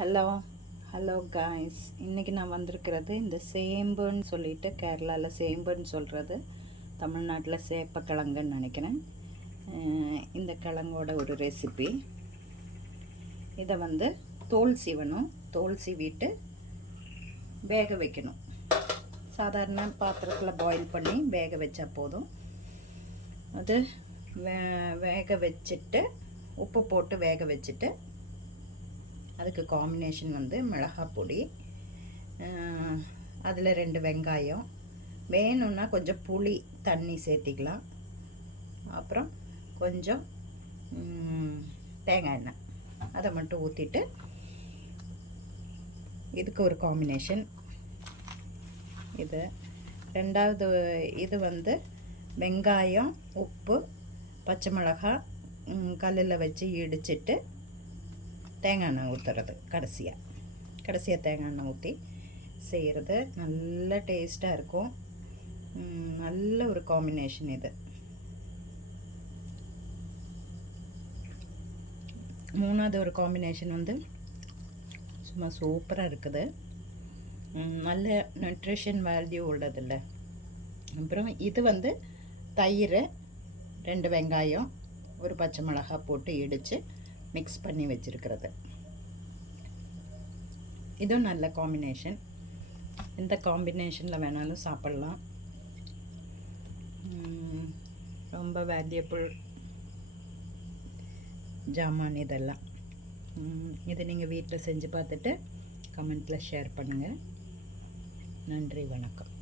Hello hello guys இன்றைக்கி நான் வந்திருக்கிறது இந்த சேம்புன்னு சொல்லிட்டு கேரளாவில் சேம்புன்னு சொல்கிறது தமிழ்நாட்டில் சேப்பக்கிழங்குன்னு நினைக்கிறேன். இந்த கிழங்கோட ஒரு ரெசிபி இதை வந்து தோல் சீவணும். தோல் சீவிட்டு வேக வைக்கணும். சாதாரண பாத்திரத்தில் பாயில் பண்ணி வேக வச்சா போதும். அது வே வேக வச்சுட்டு உப்பு போட்டு வேக வச்சுட்டு அதுக்கு காம்பினேஷன் வந்து மிளகாய் பொடி அதில் ரெண்டு வெங்காயம். வேணும்னா கொஞ்சம் புளி தண்ணி சேர்த்திக்கலாம். அப்புறம் கொஞ்சம் தேங்காய் எண்ணெய். அதை மட்டும் ஊற்றிட்டு இதுக்கு ஒரு காம்பினேஷன் இது ரெண்டாவது இது வந்து வெங்காயம் உப்பு பச்சை மிளகாய் கல்லில் வச்சு இடிச்சிட்டு தேங்காய் எண்ணெய் ஊற்றுறது கடைசியாக கடைசியாக தேங்காய் எண்ணெய் ஊற்றி செய்கிறது நல்ல டேஸ்ட்டாக இருக்கும். நல்ல ஒரு காம்பினேஷன் இது. மூணாவது ஒரு காம்பினேஷன் வந்து சும்மா சூப்பராக இருக்குது. நல்ல நியூட்ரிஷன் வேல்யூ உள்ளதில்ல. அப்புறம் இது வந்து தயிர் ரெண்டு வெங்காயம் ஒரு பச்சை மிளகாய் போட்டு இடித்து மிக்ஸ் பண்ணி வச்சுருக்கிறது. இதுவும் நல்ல காம்பினேஷன் எந்த காம்பினேஷனில் வேணாலும் சாப்பிட்லாம். ரொம்ப வேல்யூபிள் ஜாமான் இதெல்லாம். இதை நீங்கள் வீட்டில் செஞ்சு பார்த்துட்டு கமெண்ட்டில் ஷேர் பண்ணுங்கள் நன்றி வணக்கம்.